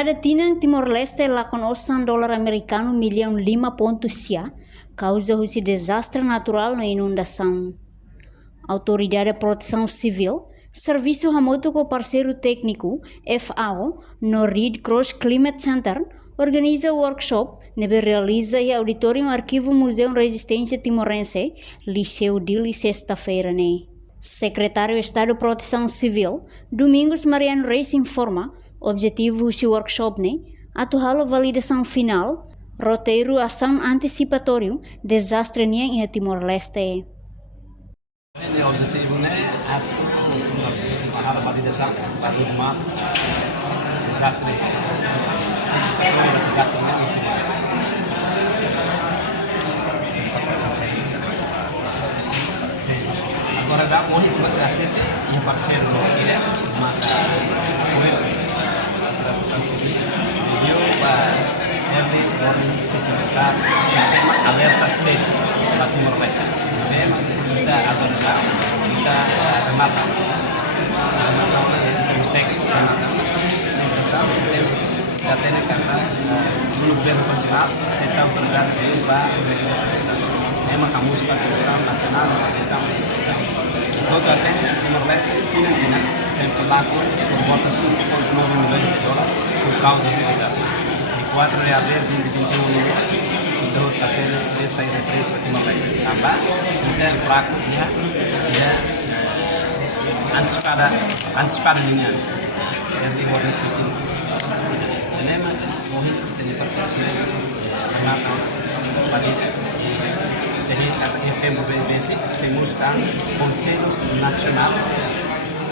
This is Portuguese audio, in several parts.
Kada Tinan Timor-Leste Lakon $8 americano Millaun 5 pontos sia, causa o desastre natural na inundação. Autoridade de Proteção Civil, Serviço Remoto com parceiro técnico, FAO, no Red Cross Climate Center, organiza workshop, nebe realiza e auditório Arquivo Museu Resistência Timorense, Liceu de sexta-feira, né? Secretário de Estado de Proteção Civil, Domingos Mariano Reis informa, objetivo do workshop, né? Atual validação final, roteiro ação antecipatório, desastre em Timor-Leste. O objetivo é a validação para o desastre agora dá hoje que você assiste e o parceiro direto mata every warning system sistema alerta safe para Timor-Leste. Kita agora kita remata respect já tem no governo nacional se está obrigado para é uma música nacional todo até Timor-Leste Tinan sempre Lakon por volta de $5.9 milhões por causa desse desastre. De 4 de abril de 2021 então até dessa represa para Timor-Leste também kita Lakon ia antecipada linha every warning system. Lema morri tem percepção remata bagi tempo basic temos Conselho Nacional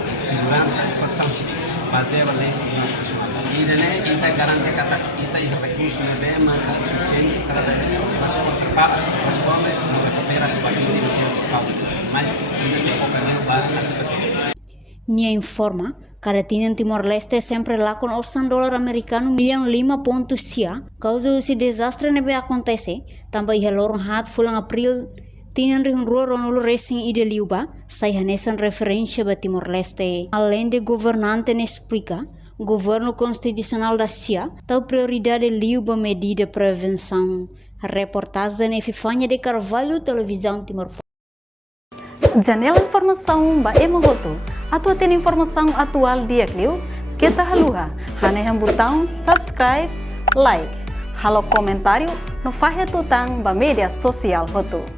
de Segurança e Proteção Civil baseado na Lei de Segurança Nacional e kita garante kita recursos bem mais suficiente para preparar responder e recuperar o papel inicial do causa mas ainda se foca no básico antecipatório. Nia informa, Kada Tinan Timor-Leste sempre lá com $8 americano Millaun 5 pontos sia, causa esse desastre nebe acontece, também relógio hat fulang April Tinan rua ronul racing ide liuba, sai hanesan referência ba Timor-Leste. Além de governante explica, governo constitucional da SIA, tal prioridade liuba medida prevenção. Reportagem Efifanha de Carvalho, televisão Timor. Janela informação ba emogoto. Atua tem informação atual dia Clio, kita haluha, haneham botão subscribe, like, halo comentário, no fahe tutang ba media sosial hotu.